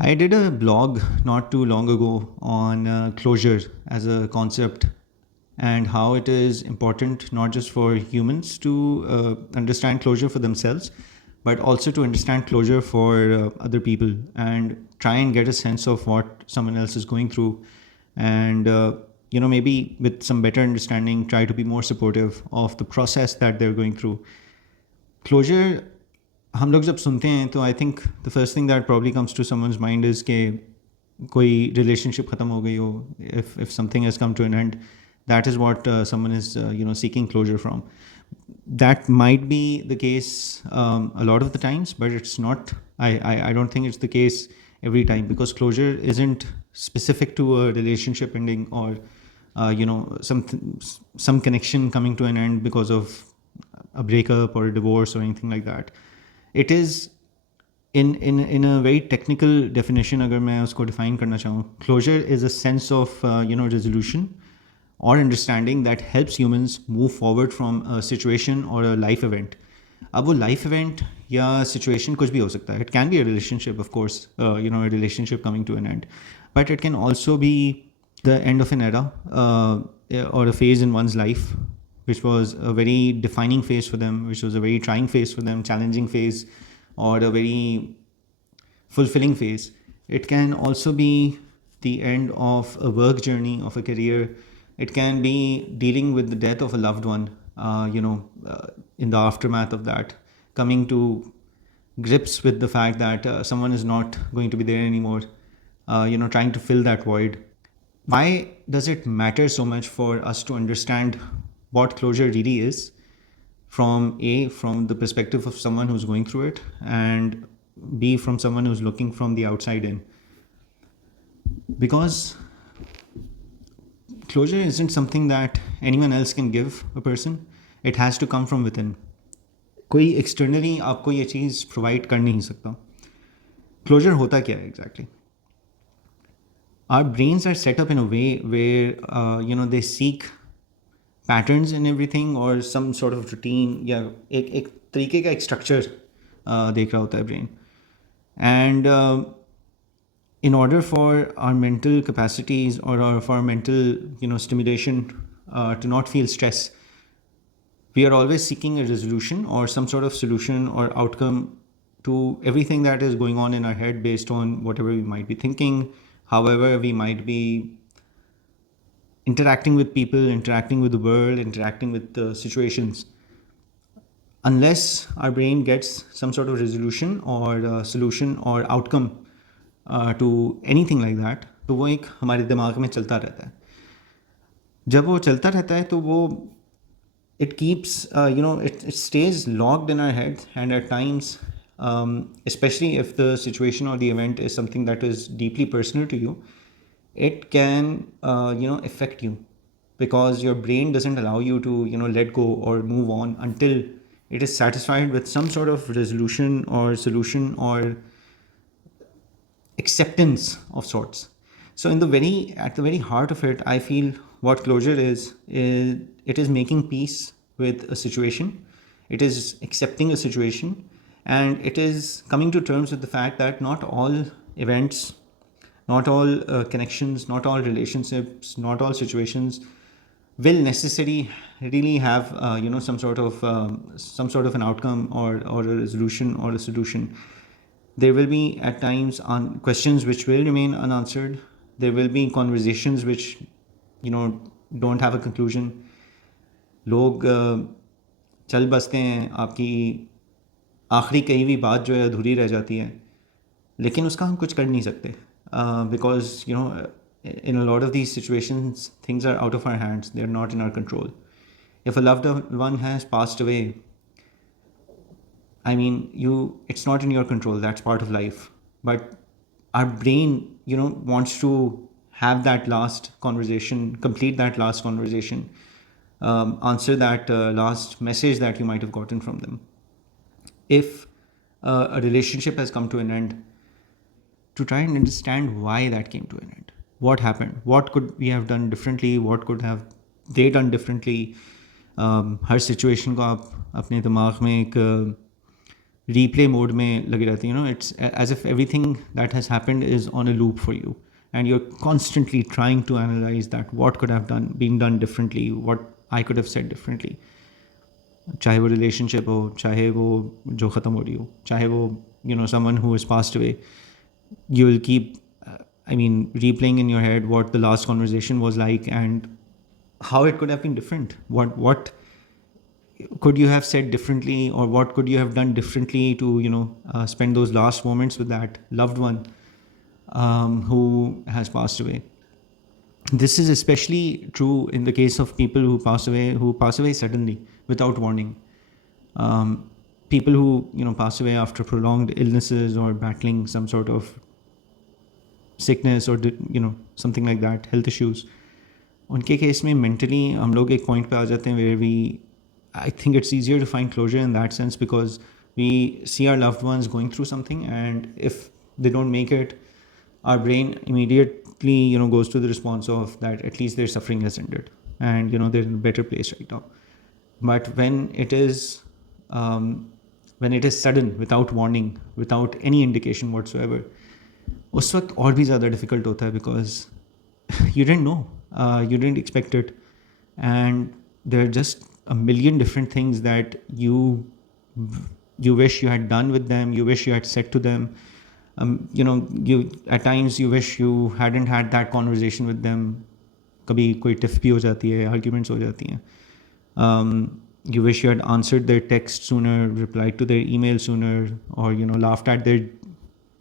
I did a blog not too long ago on closure as a concept and how it is important not just for humans to understand closure for themselves, but also to understand closure for other people and try and get a sense of what someone else is going through. And, maybe with some better understanding, try to be more supportive of the process that they're going through. Closure, हम लोग जब सुनते हैं तो I think the first thing that probably comes to someone's mind is के कोई relationship ख़त्म हो गई हो, if something has come to an end, that is what someone is seeking closure from. That might be the case a lot of the times, but it's not. I don't think it's the case every time, because closure isn't specific to a relationship ending or some connection coming to an end because of a breakup or a divorce or anything like that. It is in a very technical definition, अगर मैं उसको define करना चाहूँ, closure is a sense of resolution or understanding that helps humans move forward from a situation or a life event. अब वो life event या situation कुछ भी हो सकता है. It can be a relationship, of course, a relationship coming to an end, but it can also be the end of an era or a phase in one's life, which was a very defining phase for them, which was a very trying phase for them, challenging phase, or a very fulfilling phase. It can also be the end of a work journey, of a career. It can be dealing with the death of a loved one, in the aftermath of that, coming to grips with the fact that someone is not going to be there anymore, trying to fill that void. Why does it matter so much for us to understand what closure really is from the perspective of someone who's going through it, and B, from someone who's looking from the outside in? Because closure isn't something that anyone else can give a person. It has to come from within. कोई externally आपको ये चीज़ provide कर नहीं सकता. Closure होता क्या है exactly? Our brains are set up in a way where they seek patterns in everything or some sort of routine, या एक तरीके का एक स्ट्रक्चर देख रहा होता है brain. And in order for our mental capacities or for our mental stimulation to not feel stress, we are always seeking a resolution or some sort of solution or outcome to everything that is going on in our head, based on whatever we might be thinking, however we might be interacting with people, interacting with the world, interacting with the situations. Unless our brain gets some sort of resolution or solution or outcome to anything like that, तो वो एक हमारे दिमाग में चलता रहता है. जब वो चलता रहता है तो वो it keeps it stays logged in our head, and at times, especially if the situation or the event is something that is deeply personal to you, it can affect you, because your brain doesn't allow you to let go or move on until it is satisfied with some sort of resolution or solution or acceptance of sorts. So at the very heart of it, I feel what closure is it is making peace with a situation. It is accepting a situation, and it is coming to terms with the fact that not all events, not all connections, not all relationships, not all situations will necessarily really have some sort of an outcome or a resolution or a solution. There will be at times on questions which will remain unanswered. There will be conversations which don't have a conclusion. लोग चल बसते हैं, आपकी आखिरी कही हुई बात जो है अधूरी रह जाती है, लेकिन उसका हम कुछ कर नहीं सकते, because in a lot of these situations things are out of our hands. They're not in our control. If a loved one has passed away, I mean, it's not in your control. That's part of life. But our brain wants to have that last conversation, complete that last conversation, answer that last message that you might have gotten from them. If a relationship has come to an end, to try and understand why that came to an end. What happened? What could we have done differently? What could have they done differently? Her situation को आप अपने दिमाग में एक replay mode में लगे रहते हैं. It's as if everything that has happened is on a loop for you, and you're constantly trying to analyze that what could have been done differently, what I could have said differently. चाहे वो relationship हो, चाहे वो जो ख़त्म हो रही हो, चाहे वो someone who has passed away, you will keep replaying in your head what the last conversation was like and how it could have been different. What could you have said differently, or what could you have done differently to spend those last moments with that loved one who has passed away. This is especially true in the case of people who pass away suddenly without warning. People who pass away after prolonged illnesses or battling some sort of sickness or something like that, health issues. उनके case में mentally हम लोग एक point पे आ जाते हैं where I think it's easier to find closure in that sense, because we see our loved ones going through something, and if they don't make it, our brain immediately goes to the response of that at least their suffering has ended, and they're in a better place right now. But when it is sudden, without warning, without any indication whatsoever, उस वक्त और भी ज़्यादा difficult होता है, because you didn't know, you didn't expect it, and there are just a million different things that you wish you had done with them, you wish you had said to them. You at times you wish you hadn't had that conversation with them. कभी कोई tiff भी हो जाती है, arguments हो जाती हैं. You wish you had answered their text sooner, replied to their email sooner, or laughed at their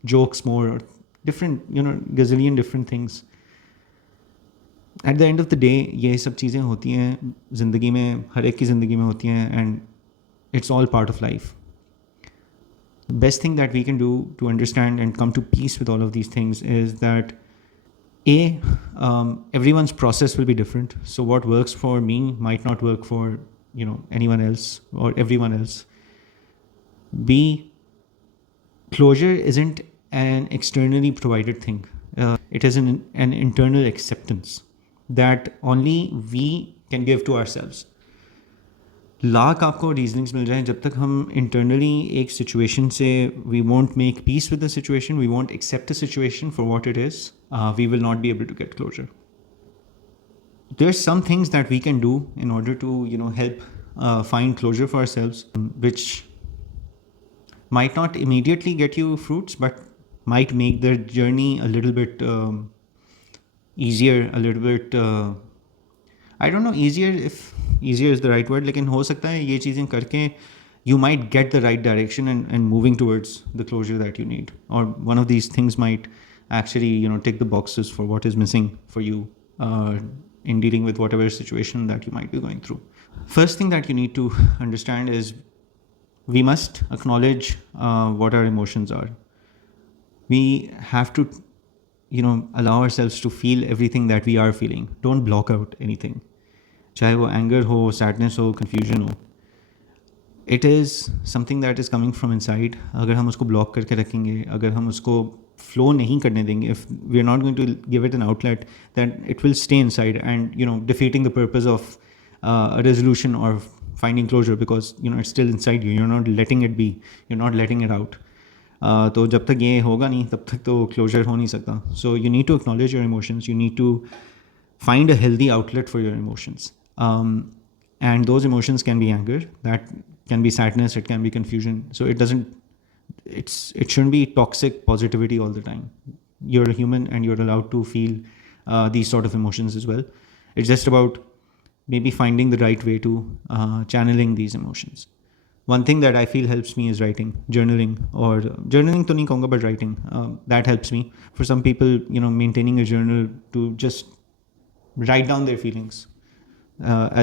jokes more, or different gazillion different things. At the end of the day, ये सब चीज़ें होती हैं ज़िंदगी में, हर एक की ज़िंदगी में होती हैं, and it's all part of life. The best thing that we can do to understand and come to peace with all of these things is that everyone's process will be different. So what works for me might not work for anyone else or everyone else. B, closure isn't an externally provided thing. It is an internal acceptance that only we can give to ourselves. Lakh आपको reasonings मिल जाएं, जब तक हम internally एक situation से we won't make peace with the situation, we won't accept the situation for what it is, we will not be able to get closure. There are some things that we can do in order to help find closure for ourselves, which might not immediately get you fruits, but might make the journey a little bit easier, a little bit I don't know easier if easier is the right word, लेकिन हो सकता है ये चीज़ें करके you might get the right direction and moving towards the closure that you need, or one of these things might actually tick the boxes for what is missing for you in dealing with whatever situation that you might be going through. First thing that you need to understand is we must acknowledge what our emotions are. We have to allow ourselves to feel everything that we are feeling. Don't block out anything. चाहे वो anger हो, sadness हो, confusion हो, it is something that is coming from inside. अगर हम उसको block करके रखेंगे, अगर हम उसको फ्लो नहीं करने देंगे, if we are not going to give it an outlet, then it will stay inside and defeating the purpose of a resolution or finding closure, because it's still inside you. You're not letting it be, you're not letting it out. तो जब तक ये होगा नहीं, तब तक तो closure हो नहीं सकता. So you need to acknowledge your emotions, you need to find a healthy outlet for your emotions. And those emotions can be anger, that can be sadness, it can be confusion. So it shouldn't be toxic positivity all the time. You're a human and you're allowed to feel these sort of emotions as well. It's just about maybe finding the right way to channeling these emotions. One thing that I feel helps me is writing, journaling, or journaling to nahi kahunga, but writing. That helps me. For some people, maintaining a journal to just write down their feelings.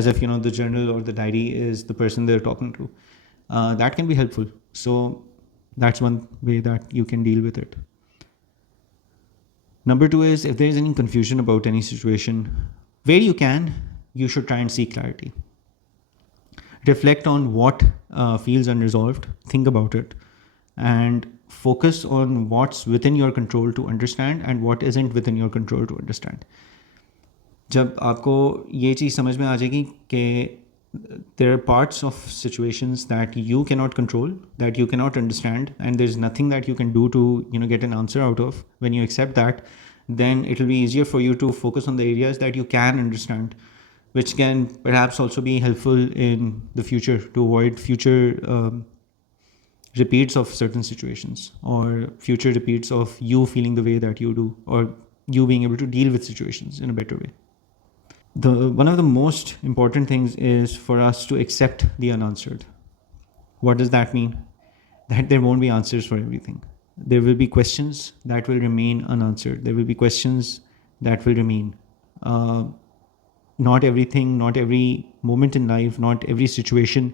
As if the journal or the diary is the person they're talking to. That can be helpful. So that's one way that you can deal with it. Number 2 is, if there is any confusion about any situation, where you can, you should try and seek clarity. Reflect on what feels unresolved, think about it, and focus on what's within your control to understand and what isn't within your control to understand. जब आपको ये चीज़ समझ में आ जाएगी कि There are parts of situations that you cannot control, that you cannot understand, and there's nothing that you can do to get an answer out of. When you accept that, then it'll be easier for you to focus on the areas that you can understand, which can perhaps also be helpful in the future to avoid future repeats of certain situations, or future repeats of you feeling the way that you do, or you being able to deal with situations in a better way. The one of the most important things is for us to accept the unanswered. What does that mean? That there won't be answers for everything. There will be questions that will remain unanswered. There will be questions that will remain. Uh, Not everything, not every moment in life, not every situation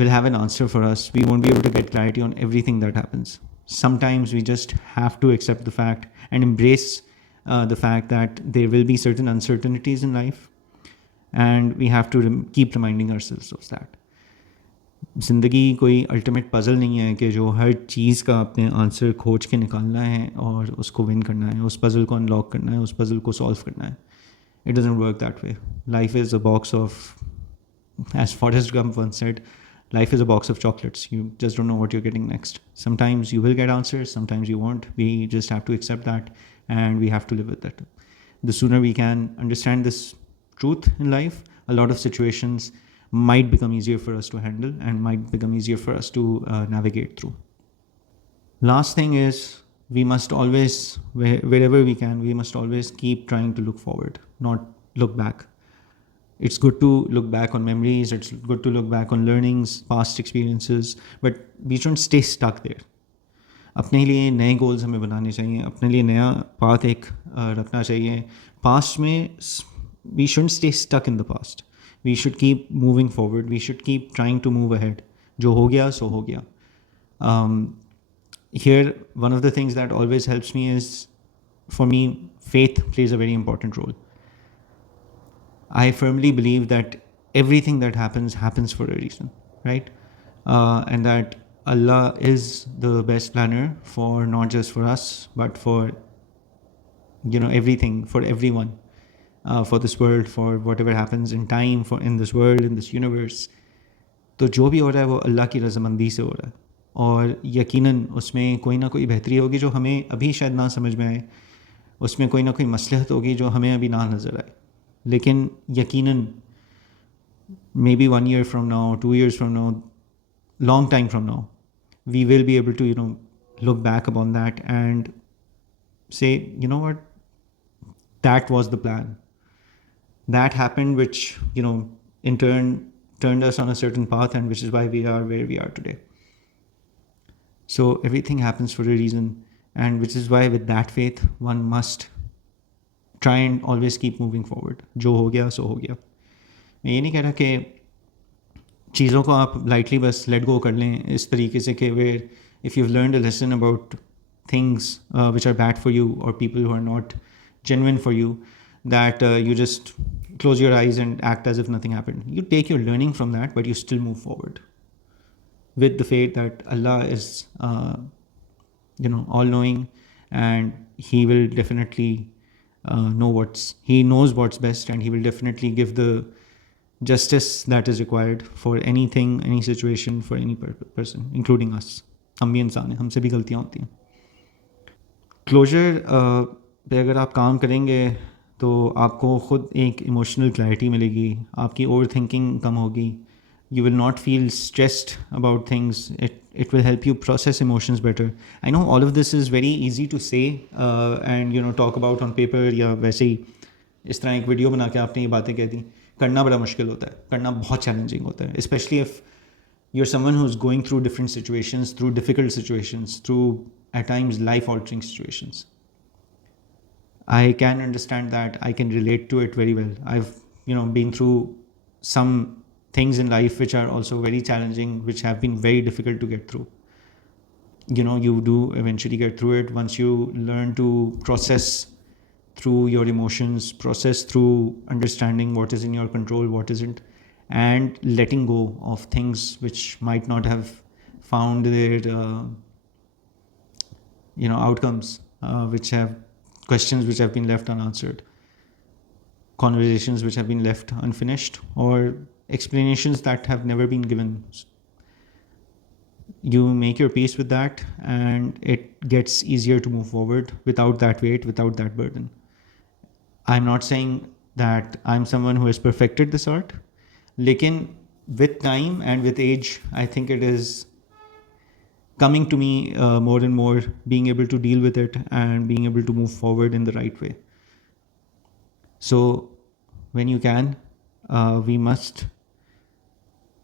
will have an answer for us. We won't be able to get clarity on everything that happens. Sometimes we just have to accept the fact and embrace the fact that there will be certain uncertainties in life, and we have to keep reminding ourselves of that. ज़िंदगी कोई ultimate puzzle नहीं है कि जो हर चीज़ का आपने answer खोज के निकालना है और उसको विन करना है, उस पज़ल को अनलॉक करना है, उस पज़ल को सॉल्व करना है. It doesn't work that way. Life is a box of, as Forrest Gump once said, life is a box of chocolates. You just don't know what you're getting next. Sometimes you will get answers, sometimes you won't. We just have to accept that, and we have to live with that. The sooner we can understand this truth in life, a lot of situations might become easier for us to handle and might become easier for us to navigate through. Last thing is, we must always, wherever we can, we must always keep trying to look forward, not look back. It's good to look back on memories, it's good to look back on learnings, past experiences, but we shouldn't stay stuck there. अपने लिए नए goals हमें बनाने चाहिए, अपने लिए नया path एक रखना चाहिए. पास्ट में we shouldn't stay stuck in the past. We should keep moving forward. We should keep trying to move ahead. जो हो गया सो हो गया. Here, one of the things that always helps me is, for me, faith plays a very important role. I firmly believe that everything that happens for a reason, right? And that Allah is the best planner for not just for us, but for everything, for everyone, for this world, for whatever happens in time, for in this world, in this universe. तो जो भी हो रहा है वो अल्लाह की रज़ामंदी से हो रहा है, और यकीनन उसमें कोई ना कोई बेहतरी होगी जो हमें अभी शायद ना समझ में आए, उसमें कोई ना कोई मसलहत होगी जो हमें अभी ना नज़र आए, लेकिन यकीनन maybe 1 year from now, 2 years from now, long time from now, we will be able to look back upon that and say, you know what, that was the plan, that happened, which in turn turned us on a certain path, and which is why we are where we are today. So everything happens for a reason, and which is why with that faith one must try and always keep moving forward. जो हो गया सो हो गया. मैं ये नहीं कह रहा कि चीज़ों को आप लाइटली बस लेट गो कर लें इस तरीके से कि where if you learned a lesson about things which are bad for you और people who are not genuine for you, that you just close your eyes and act as if nothing happened. You take your learning from that, but you still move forward with the faith that Allah is all knowing, and he will definitely he knows what's best, and he will definitely give the justice that is required for anything, any situation, for any person, including us. हम भी इंसान हैं, हमसे भी गलतियाँ होती हैं. Closure पे अगर आप काम करेंगे तो आपको ख़ुद एक इमोशनल क्लैरिटी मिलेगी, आपकी ओवर थिंकिंग कम होगी, you will not feel stressed about things. It will help you process emotions better. I know all of this is very easy to say and talk about on paper, या वैसे ही इस तरह एक video बना के आपने ये बातें कह दी. करना बड़ा मुश्किल होता है, करना बहुत चैलेंजिंग होता है, especially if you're someone who's going through different situations, through difficult situations, through at times life altering situations. I can understand that. I can relate to it very well. I've been through some things in life which are also very challenging, which have been very difficult to get through. You do eventually get through it once you learn to process through your emotions, process through understanding what is in your control, what isn't, and letting go of things which might not have found their outcomes, which have questions which have been left unanswered, conversations which have been left unfinished, or explanations that have never been given. You make your peace with that, and it gets easier to move forward without that weight, without that burden. I'm not saying that I'm someone who has perfected this art. Lekin with time and with age, I think it is coming to me more and more, being able to deal with it and being able to move forward in the right way. So when you can, we must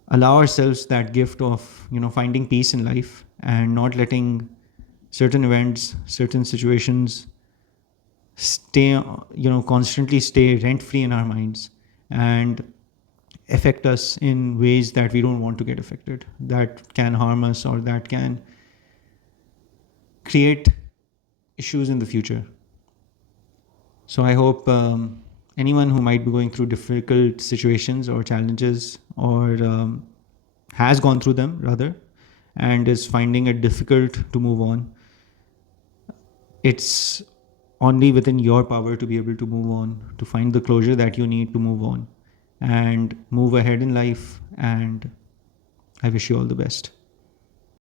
allow ourselves that gift of finding peace in life and not letting certain events, certain situations stay constantly stay rent free in our minds and affect us in ways that we don't want to get affected, that can harm us or that can create issues in the future. So I hope anyone who might be going through difficult situations or challenges, or has gone through them rather, and is finding it difficult to move on, it's only within your power to be able to move on, to find the closure that you need to move on and move ahead in life. And I wish you all the best.